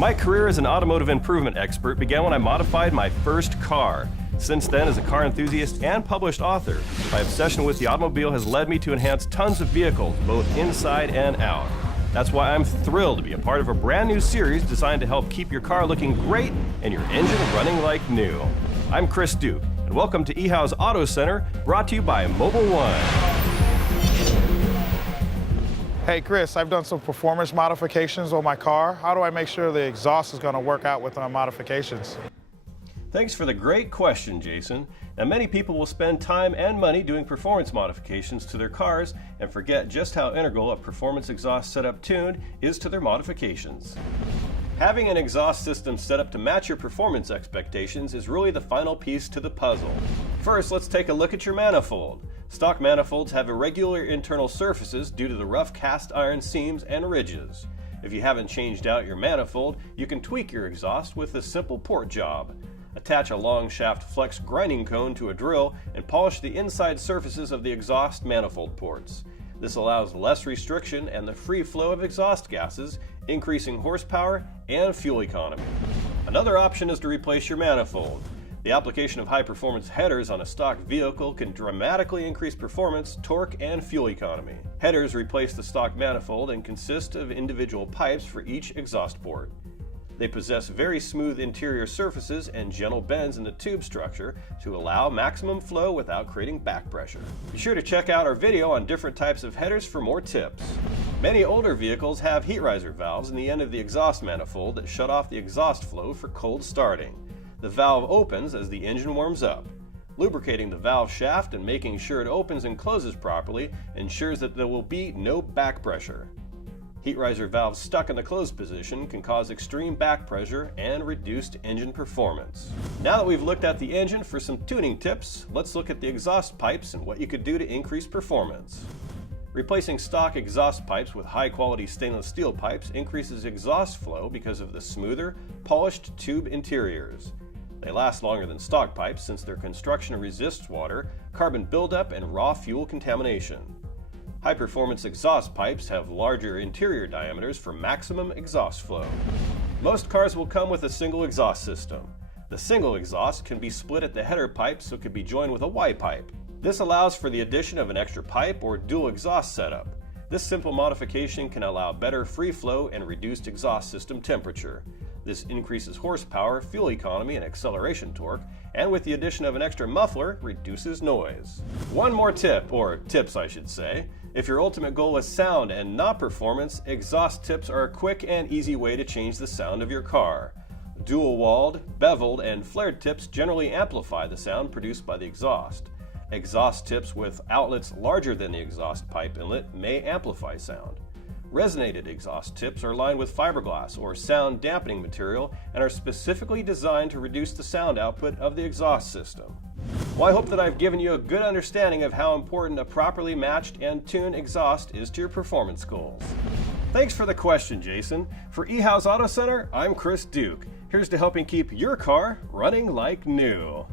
My career as an automotive improvement expert began when I modified my first car. Since then, as a car enthusiast and published author, my obsession with the automobile has led me to enhance tons of vehicles, both inside and out. That's why I'm thrilled to be a part of a brand new series designed to help keep your car looking great and your engine running like new. I'm Chris Duke, and welcome to eHow's Auto Center, brought to you by Mobile One. Hey Chris, I've done some performance modifications on my car. How do I make sure the exhaust is going to work out with my modifications? Thanks for the great question, Jason. Now, many people will spend time and money doing performance modifications to their cars and forget just how integral a performance exhaust setup tuned is to their modifications. Having an exhaust system set up to match your performance expectations is really the final piece to the puzzle. First, let's take a look at your manifold. Stock manifolds have irregular internal surfaces due to the rough cast iron seams and ridges. If you haven't changed out your manifold, you can tweak your exhaust with a simple port job. Attach a long shaft flex grinding cone to a drill and polish the inside surfaces of the exhaust manifold ports. This allows less restriction and the free flow of exhaust gases, increasing horsepower and fuel economy. Another option is to replace your manifold. The application of high-performance headers on a stock vehicle can dramatically increase performance, torque, and fuel economy. Headers replace the stock manifold and consist of individual pipes for each exhaust port. They possess very smooth interior surfaces and gentle bends in the tube structure to allow maximum flow without creating back pressure. Be sure to check out our video on different types of headers for more tips. Many older vehicles have heat riser valves in the end of the exhaust manifold that shut off the exhaust flow for cold starting. The valve opens as the engine warms up. Lubricating the valve shaft and making sure it opens and closes properly ensures that there will be no back pressure. Heat riser valves stuck in the closed position can cause extreme back pressure and reduced engine performance. Now that we've looked at the engine for some tuning tips, let's look at the exhaust pipes and what you could do to increase performance. Replacing stock exhaust pipes with high-quality stainless steel pipes increases exhaust flow because of the smoother, polished tube interiors. They last longer than stock pipes since their construction resists water, carbon buildup, and raw fuel contamination. High-performance exhaust pipes have larger interior diameters for maximum exhaust flow. Most cars will come with a single exhaust system. The single exhaust can be split at the header pipe so it can be joined with a Y pipe. This allows for the addition of an extra pipe or dual exhaust setup. This simple modification can allow better free flow and reduced exhaust system temperature. This increases horsepower, fuel economy, and acceleration torque, and with the addition of an extra muffler, reduces noise. One more tip, or tips I should say. If your ultimate goal is sound and not performance, exhaust tips are a quick and easy way to change the sound of your car. Dual-walled, beveled, and flared tips generally amplify the sound produced by the exhaust. Exhaust tips with outlets larger than the exhaust pipe inlet may amplify sound. Resonated exhaust tips are lined with fiberglass or sound dampening material and are specifically designed to reduce the sound output of the exhaust system. Well, I hope that I've given you a good understanding of how important a properly matched and tuned exhaust is to your performance goals. Thanks for the question, Jason. For eHow's Auto Center, I'm Chris Duke. Here's to helping keep your car running like new.